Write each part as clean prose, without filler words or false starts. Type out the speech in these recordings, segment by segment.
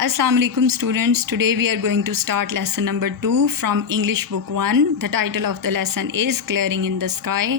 Assalamu alaikum students. Today we are going to start lesson number 2 from English book 1. The title of the lesson is Clearing in the Sky.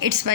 It's by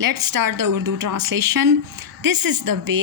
Let's start the Urdu translation. This is the way.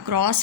across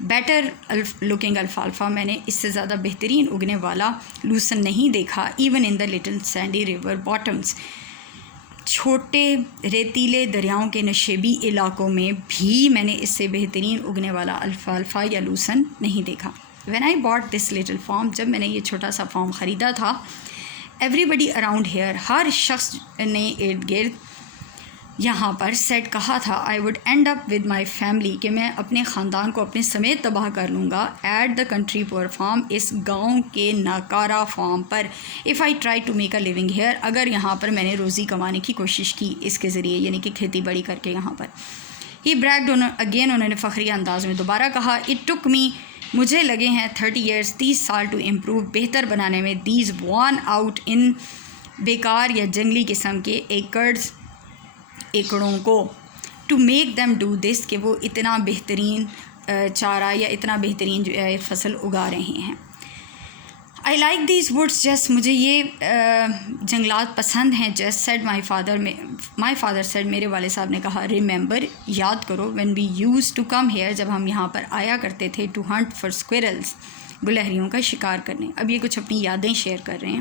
better looking الفالفا، میں نے اس سے زیادہ بہترین اگنے والا lucerne نہیں دیکھا. Even in the little sandy river bottoms, چھوٹے ریتیلے دریاؤں کے نشیبی علاقوں میں بھی میں نے اس سے بہترین اگنے والا الفالفا یا لوسن نہیں دیکھا. When I bought this little farm, جب میں نے یہ چھوٹا سا فارم خریدا تھا، ایوری بڈی اراؤنڈ ہیئر، ہر شخص نے ارد گرد یہاں پر سیٹ کہا تھا، I would end up with my family, کہ میں اپنے خاندان کو اپنے سمیت تباہ کر لوں گا، at the country poor farm, اس گاؤں کے ناکارہ فارم پر، if I try to make a living here, اگر یہاں پر میں نے روزی کمانے کی کوشش کی اس کے ذریعے، یعنی کہ کھیتی باڑی کر کے یہاں پر. ہی بریکڈ اگین، انہوں نے فخری انداز میں دوبارہ کہا، اٹ ٹک می، مجھے لگے ہیں 30 ایئرس، 30 سال، ٹو امپروو، بہتر بنانے میں، دیز وان آؤٹ ان، بیکار یا جنگلی قسم کے ایکڑوں کو، to make them do this, کہ وہ اتنا بہترین چارہ یا اتنا بہترین جو ہے فصل اگا رہے ہیں. I like these woods just, مجھے یہ جنگلات پسند ہیں. Just said my father said, میرے والد صاحب نے کہا، ریممبر، یاد کرو، when we used to come here, جب ہم یہاں پر آیا کرتے تھے، ٹو ہنٹ فار اسکویرلس، گلہریوں کا شکار کرنے. اب یہ کچھ اپنی یادیں شیئر کر رہے ہیں.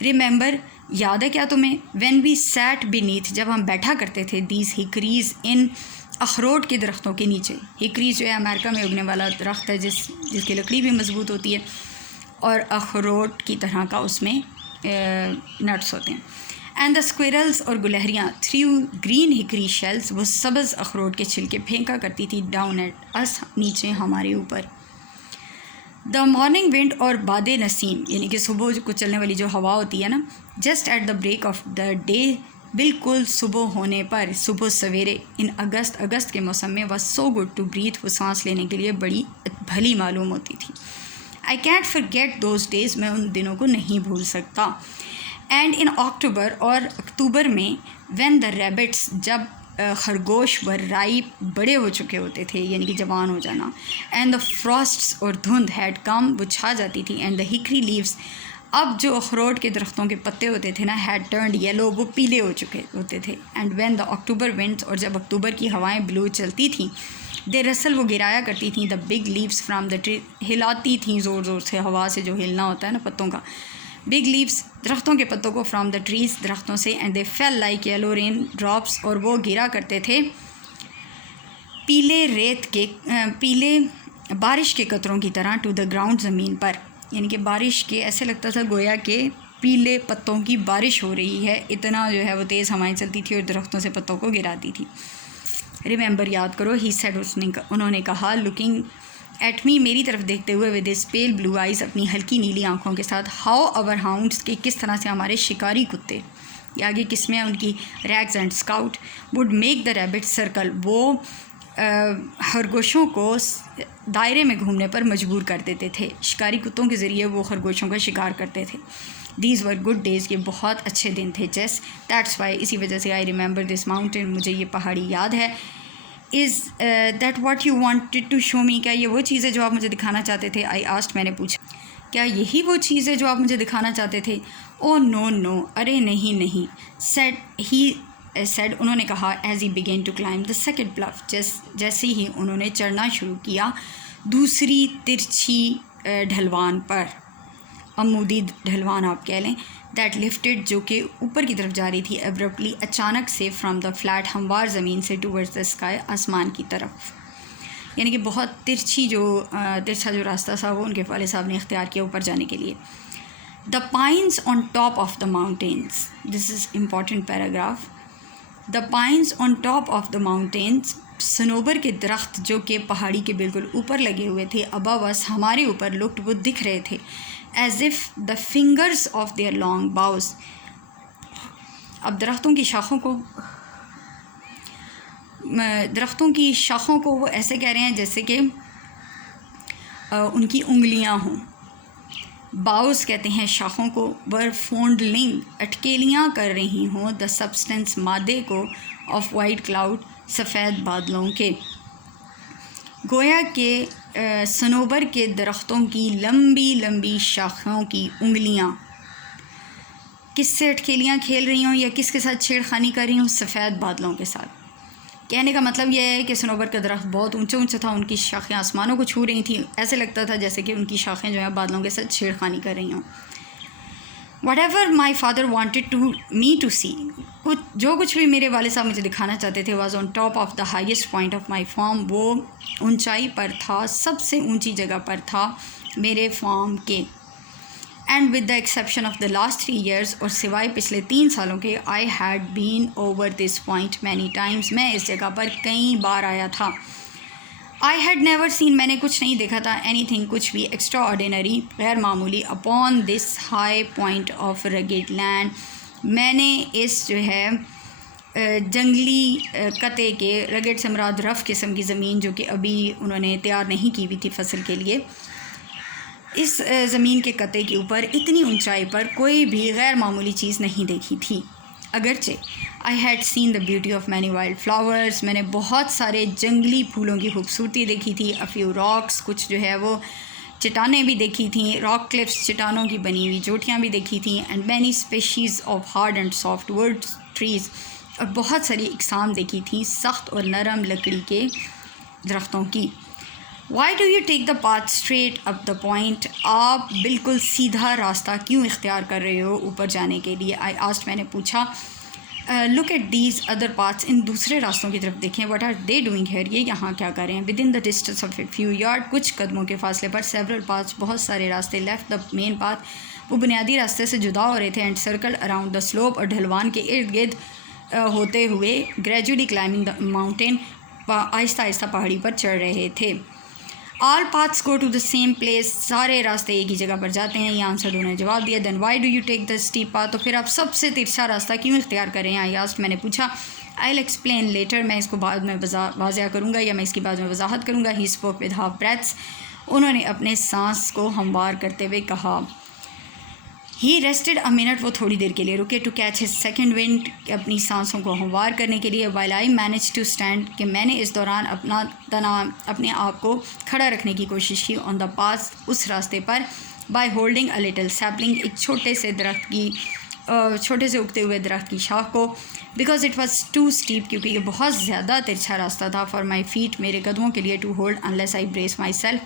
ریممبر، یاد ہے کیا تمہیں، وین وی سیٹ بینیتھ، جب ہم بیٹھا کرتے تھے، دیز ہکریز، ان اخروٹ کے درختوں کے نیچے. ہکریز جو ہے امریکہ میں اگنے والا درخت ہے جس کی لکڑی بھی مضبوط ہوتی ہے اور اخروٹ کی طرح کا اس میں نٹس ہوتے ہیں. اینڈ دا اسکویرلس، اور گلہریاں، تھریو گرین ہکری شیلس، وہ سبز اخروٹ کے چھلکے پھینکا کرتی تھی، ڈاؤن ایٹ اس، نیچے ہمارے اوپر. دا مارننگ ونڈ، اور باد نسیم، یعنی کہ صبح کو چلنے والی جو ہوا ہوتی ہے نا، just at the break of the day, بالکل صبح ہونے پر، صبح سویرے، ان اگست کے موسم میں، was so good to breathe, وہ سانس لینے کے لیے بڑی بھلی معلوم ہوتی تھی. I can't forget those days, میں ان دنوں کو نہیں بھول سکتا. اینڈ ان اکتوبر، اور اکتوبر میں، وین دا ریبٹس، جب خرگوش ور رائپ، بڑے ہو چکے ہوتے تھے، یعنی کہ جوان ہو جانا. اینڈ دا فراسٹس، اور دھند، ہیڈ کم، وہ چھا جاتی تھی. اینڈ دا ہکری لیوس، اب جو اخروٹ کے درختوں کے پتے ہوتے تھے نا، ہیڈ ٹرنڈ یلو، وہ پیلے ہو چکے ہوتے تھے. And when the October winds, اور جب اکتوبر کی ہوائیں بلو چلتی تھیں، دے رسل، وہ گرایا کرتی تھیں، the big leaves from the tree, ہلاتی تھیں زور زور سے، ہوا سے جو ہلنا ہوتا ہے نا پتوں کا، بگ لیوس، درختوں کے پتوں کو، فرام دا ٹریز، درختوں سے. And they fell like yellow raindrops, اور وہ گرا کرتے تھے پیلے بارش کے قطروں کی طرح، ٹو دا گراؤنڈ، زمین پر. یعنی کہ بارش کے ایسے لگتا تھا گویا کہ پیلے پتوں کی بارش ہو رہی ہے، اتنا جو ہے وہ تیز ہوائیں چلتی تھی اور درختوں سے پتوں کو گراتی تھی. ریممبر، یاد کرو، ہی سیڈ، انہوں نے کہا، لکنگ ایٹ می، میری طرف دیکھتے ہوئے، ود ہز پیل بلو آئیز، اپنی ہلکی نیلی آنکھوں کے ساتھ، ہاؤ اوور ہاؤنڈس، کہ کس طرح سے ہمارے شکاری کتے، یا آگے کس میں ان کی rigs and scout, would make the rabbit circle, وہ خرگوشوں کو دائرے میں گھومنے پر مجبور کر دیتے تھے. شکاری کتوں کے ذریعے وہ خرگوشوں کا شکار کرتے تھے. دیز ور گڈ ڈیز، یہ بہت اچھے دن تھے. جس دیٹس وائی، اسی وجہ سے، آئی ریممبر دس ماؤنٹین، مجھے یہ پہاڑی یاد ہے. Is that what you wanted to show me, کیا یہ وہ چیز ہے جو آپ مجھے دکھانا چاہتے تھے؟ آئی آسکڈ، میں نے پوچھا، کیا یہی وہ چیز ہے جو آپ مجھے دکھانا چاہتے تھے؟ او نو نو، ارے نہیں. سیڈ انہوں نے کہا، as he began to climb the second bluff, جیسے ہی انہوں نے چڑھنا شروع کیا دوسری ترچھی ڈھلوان پر، عمودی ڈھلوان آپ کہہ لیں، دیٹ لفٹڈ، جو کہ اوپر کی طرف جا رہی تھی، ایبرپٹلی، اچانک سے، فرام دا فلیٹ، ہموار زمین سے، ٹورڈز دا اسکائی، آسمان کی طرف. یعنی کہ بہت ترچھا جو راستہ تھا وہ ان کے والد صاحب نے اختیار کیا اوپر جانے کے لیے. The pines on top of the mountains, this is important paragraph. The pines on top of the mountains, سنوبر کے درخت جو کہ پہاڑی کے بالکل اوپر لگے ہوئے تھے، ابو اس، ہمارے اوپر، لکڈ، وہ دکھ رہے تھے، as if the fingers of their long boughs. اب درختوں کی شاخوں کو وہ ایسے کہہ رہے ہیں جیسے کہ ان کی انگلیاں ہوں. باؤز کہتے ہیں شاخوں کو. ور فونڈلنگ، اٹکیلیاں کر رہی ہوں، دا سبسٹنس، مادے کو، آف وائٹ کلاؤڈ، سفید بادلوں کے. گویا کہ صنوبر کے درختوں کی لمبی لمبی شاخوں کی انگلیاں کس سے اٹکیلیاں کھیل رہی ہوں یا کس کے ساتھ چھیڑ خانی کر رہی ہوں؟ سفید بادلوں کے ساتھ. کہنے کا مطلب یہ ہے کہ صنوبر کا درخت بہت اونچا اونچا تھا، ان کی شاخیں آسمانوں کو چھو رہی تھیں، ایسے لگتا تھا جیسے کہ ان کی شاخیں جو ہیں بادلوں کے ساتھ چھیڑخانی کر رہی ہوں. Whatever my father wanted me to see, جو کچھ بھی میرے والد صاحب مجھے دکھانا چاہتے تھے، was on top of the highest point of my form, وہ اونچائی پر تھا، سب سے اونچی جگہ پر تھا میرے فارم کے. And with the exception of the last 3 years، اور سوائے پچھلے 3 سالوں کے، I had been over this point many Times, میں اس جگہ پر کئی بار آیا تھا. آئی ہیڈ نیور سین، میں نے کچھ نہیں دیکھا تھا، اینی تھنگ، کچھ بھی ایکسٹرا آرڈینری، غیر معمولی، upon this high point of rugged land, میں نے اس جو ہے جنگلی قطعے کے، رگیڈ سے مراد رف قسم کی زمین جو کہ ابھی انہوں نے تیار نہیں کی ہوئی تھی فصل کے لیے، اس زمین کے قطعے کے اوپر اتنی اونچائی پر کوئی بھی غیر معمولی چیز نہیں دیکھی تھی. اگرچہ I had seen the beauty of many wild flowers, میں نے بہت سارے جنگلی پھولوں کی خوبصورتی دیکھی تھی. ا فیو راکس، کچھ جو ہے وہ چٹانیں بھی دیکھی تھیں، راک کلفس، چٹانوں کی بنی ہوئی چوٹیاں بھی دیکھی تھیں. And many species of hard and soft would trees, اور بہت ساری اقسام دیکھی تھیں سخت اور نرم لکڑی کے درختوں کی. Y do you take the path straight up the point, آپ بالکل سیدھا راستہ کیوں اختیار کر رہے ہو اوپر جانے کے لیے؟ آئی آسٹ، میں نے پوچھا. Look at these other paths, ان دوسرے راستوں کی طرف دیکھیں. What are they doing here, یہ یہاں کیا کر رہے ہیں؟ Within the distance of a few yard, کچھ قدموں کے فاصلے پر، سیورل پاتھس، بہت سارے راستے، لیفٹ دا مین پاتھ، وہ بنیادی راستے سے جدا ہو رہے تھے. And circle around the slope, اور ڈھلوان کے ارد گرد ہوتے ہوئے، گریجولی کلائمبنگ دا ماؤنٹین، آہستہ آہستہ پہاڑی پر چڑھ رہے تھے. All paths go to the same place, سارے راستے ایک ہی جگہ پر جاتے ہیں. یہ آنسر انہوں نے جواب دیا. Then why do you take the steep path, تو پھر آپ سب سے ترچھا راستہ کیوں اختیار کر رہے ہیں؟ آئی آسکڈ، میں نے پوچھا. آئی ول ایکسپلین لیٹر، میں اس کو بعد میں واضح کروں گا، یا میں اس کی بعد میں وضاحت کروں گا. ہی اسپوک ود ہاف بریتھس، انہوں نے اپنے سانس کو ہموار کرتے ہوئے کہا. ہی ریسٹڈ اے منٹ، وہ تھوڑی دیر کے لیے رکے. To catch his second wind, اپنی سانسوں کو ہموار کرنے کے لیے. While I manage to stand, کہ میں نے اس دوران اپنے آپ کو کھڑا رکھنے کی کوشش کی. آن دا پاس، اس راستے پر. By holding a little sapling, ایک چھوٹے سے اگتے ہوئے درخت کی شاخ کو. Because it was too steep, کیونکہ یہ بہت زیادہ ترچھا راستہ تھا. فار مائی فیٹ، میرے قدموں کے لیے. To hold unless I brace myself,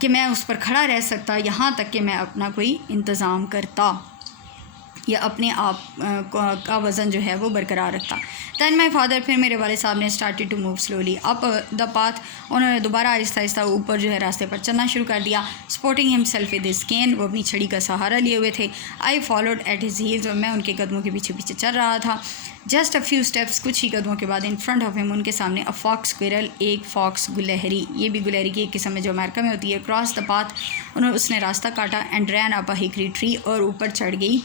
کہ میں اس پر کھڑا رہ سکتا یہاں تک کہ میں اپنا کوئی انتظام کرتا یا اپنے آپ کا وزن جو ہے وہ برقرار رکھتا. دین مائی فادر، پھر میرے والد صاحب نے started to move slowly up the path, انہوں نے دوبارہ آہستہ آہستہ اوپر جو ہے راستے پر چلنا شروع کر دیا. سپورٹنگ ہم سیلف ود ہز کین، وہ اپنی چھڑی کا سہارا لیے ہوئے تھے. I followed at his heals, اور میں ان کے قدموں کے پیچھے پیچھے چل رہا تھا. جسٹ اے فیو اسٹیپس، کچھ ہی قدموں کے بعد. ان فرنٹ آف ہم، ان کے سامنے. اے فاکس اسکویرل، ایک فاکس گلہری، یہ بھی گلہری کی ایک قسم ہے جو امریکہ میں ہوتی ہے. کراس دا پاتھ، اس نے راستہ کاٹا. And rain up a ہیکری tree, اور اوپر چڑھ گئی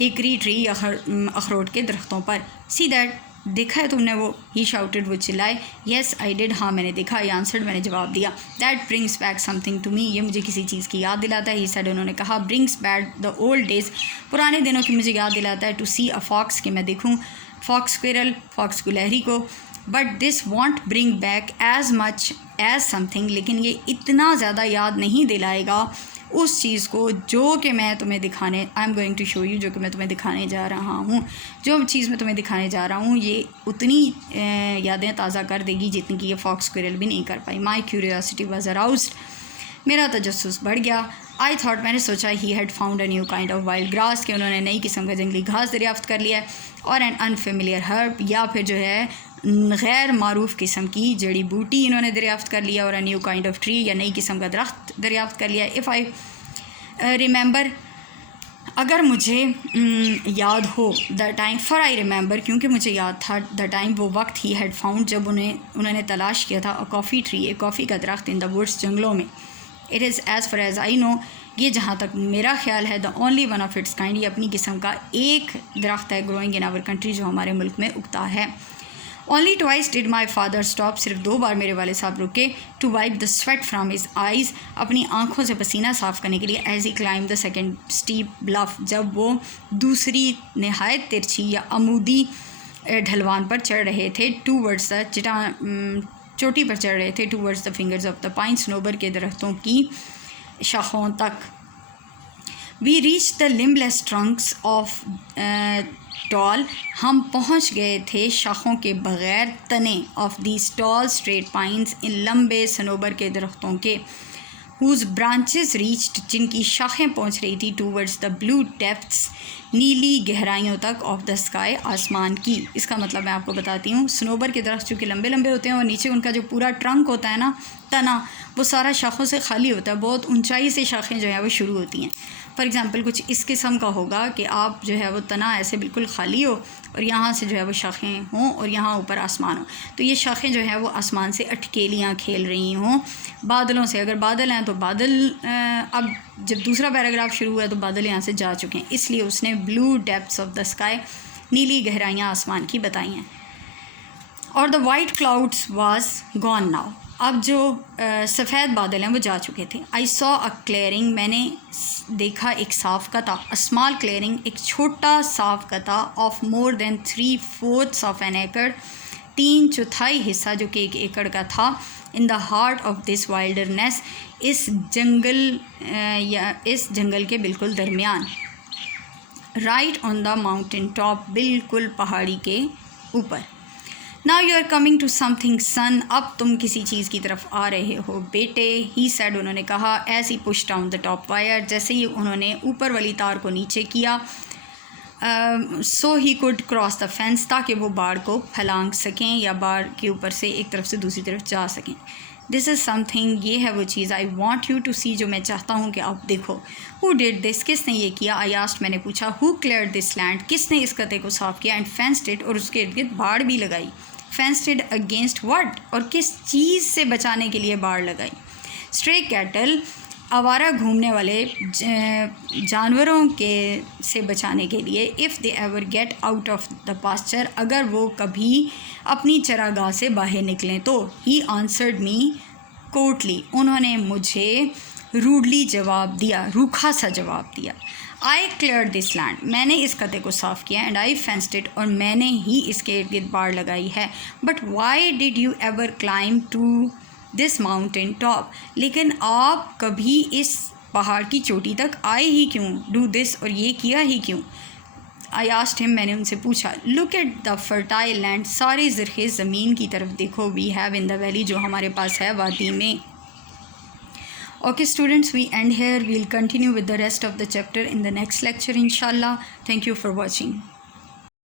ہیکری ٹری، اخروٹ کے درختوں پر. سی دیٹ، دیکھا ہے تم نے وہ؟ ہی شاؤٹڈ، وہ چلائے. یس آئی ڈڈ، ہاں میں نے دیکھا. آئی آنسرڈ، میں نے جواب دیا. That brings back something to me, یہ مجھے کسی چیز کی یاد دلاتا ہے. ہی سیڈ، انہوں نے کہا. Brings back the old days, پرانے دنوں کی مجھے یاد دلاتا ہے. ٹو سی اے فاکس، کہ میں دیکھوں فاکس اسکویرل، فاکس گلہری کو. But this want bring back as much as some thing, لیکن یہ اتنا زیادہ یاد نہیں دلائے گا اس چیز کو جو کہ میں تمہیں دکھانے، I am going to show you, جو کہ میں تمہیں دکھانے جا رہا ہوں. جو چیز میں تمہیں دکھانے جا رہا ہوں یہ اتنی یادیں تازہ کر دے گی جتنی کہ یہ فاکس اسکویرل بھی نہیں کر پائی. مائی کیوریوسٹی واز اراؤزڈ، میرا تجسس بڑھ گیا. آئی تھاٹ، میں نے سوچا. He had found a new kind of wild grass, کہ انہوں نے نئی قسم کا جنگلی گھاس دریافت کر لیا ہے. اور این انفیملیئر ہرب، یا پھر جو ہے غیر معروف قسم کی جڑی بوٹی انہوں نے دریافت کر لیا. اور اے نیو کائنڈ آف ٹری، یا نئی قسم کا درخت دریافت کر لیا. اف آئی ریممبر، اگر مجھے یاد ہو. The time, for I remember, کیونکہ مجھے یاد تھا. دا ٹائم، وہ وقت. ہی ہیڈ فاؤنڈ، جب انہوں نے تلاش کیا تھا. اے کافی ٹری، ایک کافی کا درخت. ان دا ووڈس، جنگلوں میں. It is as far as I know, یہ جہاں تک میرا خیال ہے. The only one of its kind, یہ اپنی قسم کا ایک درخت ہے. گروئنگ ان آور کنٹری، جو ہمارے ملک میں اگتا ہے. Only twice did my father stop, صرف 2 بار میرے والد صاحب رکے. To wipe the sweat from his eyes, اپنی آنکھوں سے پسینہ صاف کرنے کے لیے. As he climb the second steep bluff, جب وہ دوسری نہایت ترچھی یا عمودی ڈھلوان پر چڑھ رہے تھے. ٹو ورڈس دا چوٹی پر چڑھ رہے تھے. Towards the fingers of the pine, صنوبر کے درختوں کی شاخوں تک. We reached the limbless trunks of tall, ہم پہنچ گئے تھے شاخوں کے بغیر تنے of these tall straight pines ان لمبے صنوبر کے درختوں کے whose branches reached جن کی شاخیں پہنچ رہی تھی towards the blue depths نیلی گہرائیوں تک of the sky آسمان کی. اس کا مطلب میں آپ کو بتاتی ہوں. صنوبر کے درخت چونکہ لمبے لمبے ہوتے ہیں اور نیچے ان کا جو پورا ٹرنک ہوتا ہے نا تنا وہ سارا شاخوں سے خالی ہوتا ہے. بہت اونچائی سے شاخیں جو ہیں وہ شروع ہوتی ہیں. فار ایگزامپل کچھ اس قسم کا ہوگا کہ آپ جو ہے وہ تنا ایسے بالکل خالی ہو اور یہاں سے جو ہے وہ شاخیں ہوں اور یہاں اوپر آسمان ہو. تو یہ شاخیں جو ہیں وہ آسمان سے اٹکیلیاں کھیل رہی ہوں بادلوں سے. اگر بادل ہیں تو بادل اب جب دوسرا پیراگراف شروع ہوا تو بادل یہاں سے جا چکے ہیں, اس لیے اس نے بلو ڈیپتھس آف دا اسکائی نیلی گہرائیاں آسمان کی بتائی ہیں. اور the white clouds was gone now, اب جو سفید بادل ہیں وہ جا چکے تھے. آئی سو اے کلیئرنگ, میں نے دیکھا ایک صاف قطع, اے اسمال کلیئرنگ ایک چھوٹا صاف قطع of more than 3/4 of an acre 3/4 حصہ جو کہ 1 ایکڑ کا تھا. In the heart of this wilderness, اس جنگل کے بالکل درمیان. Right on the mountain top, بالکل پہاڑی کے اوپر. Now you are coming to something son, اب تم کسی چیز کی طرف آ رہے ہو بیٹے. He said, انہوں نے کہا. As he pushed down the top wire, جیسے ہی انہوں نے اوپر والی تار کو نیچے کیا. So he could cross the fence, تاکہ وہ باڑ کو پھلانگ سکیں یا باڑ کے اوپر سے ایک طرف سے دوسری طرف جا سکیں. This is something, یہ ہے وہ چیز. I want you to see, جو میں چاہتا ہوں کہ آپ دیکھو. Who did this, کس نے یہ کیا. I asked, میں نے پوچھا. Who cleared this land, کس نے اس خطے کو صاف کیا. And fenced it, اور اس کے ارد گرد باڑ بھی لگائی. fenced it against what, اور کس چیز سے بچانے کے لیے باڑ لگائی. stray cattle, آوارہ گھومنے والے جانوروں کے سے بچانے کے لیے. if they ever get out of the pasture, اگر وہ کبھی اپنی چراگاہ سے باہر نکلیں تو. he answered me coldly, انہوں نے مجھے روڈلی جواب دیا, روکھا سا جواب دیا. I cleared this land, میں نے اس خطے کو صاف کیا. And I fenced it, اور میں نے ہی اس کے ارد گرد باڑ لگائی ہے. But why did you ever climb to this mountain top, لیکن آپ کبھی اس پہاڑ کی چوٹی تک آئے ہی کیوں. Do this, اور یہ کیا ہی کیوں. I asked him, میں نے ان سے پوچھا. Look at the fertile land, ساری زرخیز زمین کی طرف دیکھو. We have in the valley, جو ہمارے پاس ہے وادی میں. Okay students, we end here. We'll continue with the rest of the chapter in the next lecture inshallah. Thank you for watching.